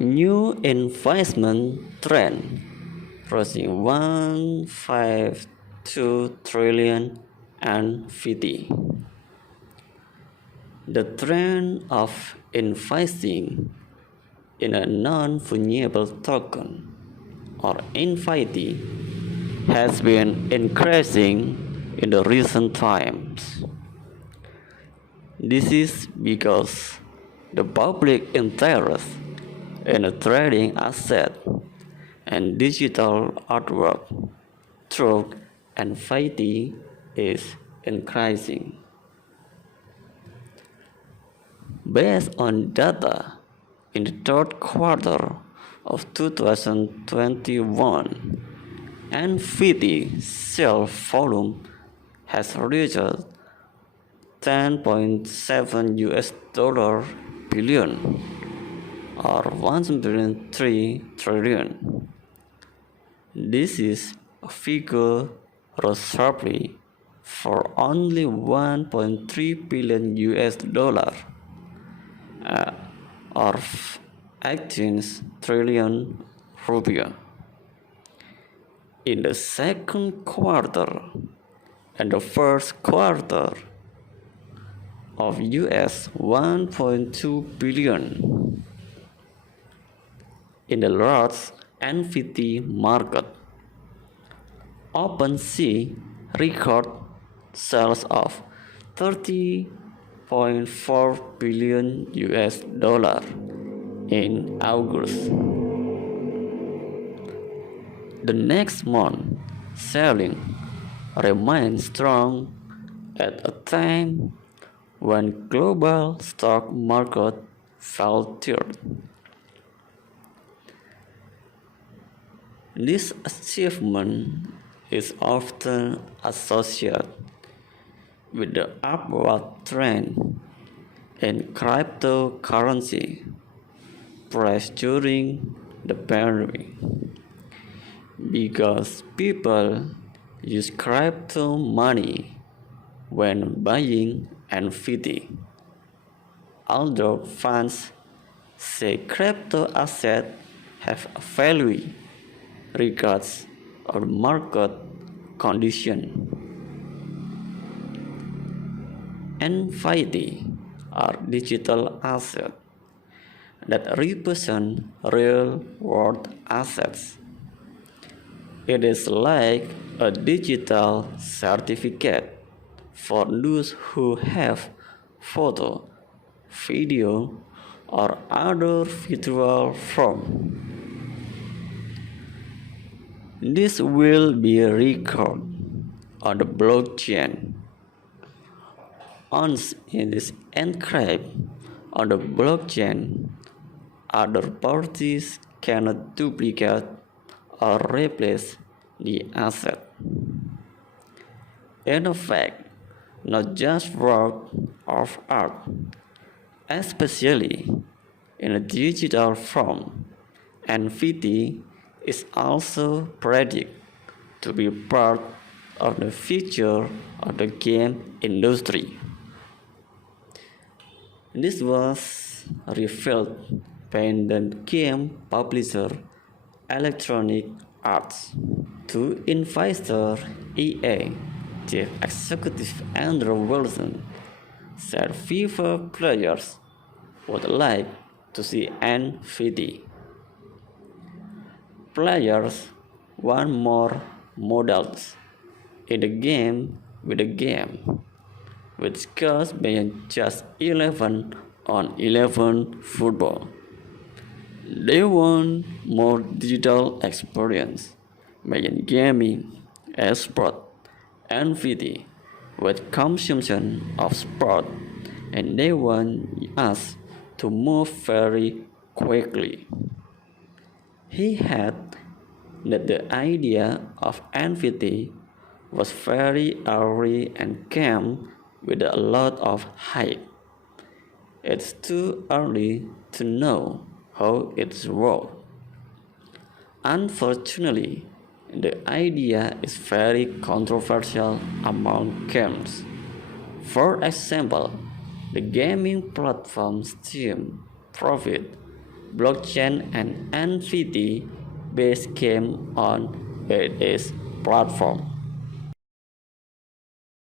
New investment trend rising 152 trillion and 50. The trend of investing in a non-fungible token or NFT has been increasing in the recent times. This is because the public interest in a trading asset and digital artwork through NFT is increasing. Based on data in the third quarter of 2021, NFT sales volume has reached 10.7 US dollar billion or 103 trillion. This is a figure rose sharply for only 1.3 billion US dollar or 18 trillion rupiah. In the second quarter and the first quarter of US 1.2 billion. In the large NFT market, OpenSea record sales of 30.4 billion US dollar in August. The next month, selling remained strong at a time when global stock market faltered. This achievement is often associated with the upward trend in cryptocurrency price during the pandemic, because people use crypto money when buying NFT. Although funds say crypto assets have a value regardless of market condition. NFT are digital assets that represent real world assets. It is like a digital certificate for those who have photo, video, or other visual form. This will be recorded on the blockchain. Once it is encrypted on the blockchain, other parties cannot duplicate or replace the asset. In fact, not just work of art, especially in a digital form, NFT is also predicted to be part of the future of the game industry. This was revealed by the game publisher Electronic Arts to investor EA. Chief Executive Andrew Wilson said FIFA players would like to see NFT. Players want more models in the game, which goes beyond just 11 on 11 football. They want more digital experience, beyond gaming, esport, NFT with consumption of sport, and they want us to move very quickly. He had that the idea of NFT was very early and came with a lot of hype. It's too early to know how it works. Unfortunately, the idea is very controversial among games. For example, the gaming platform Steam profits blockchain and NFT based game on its platform.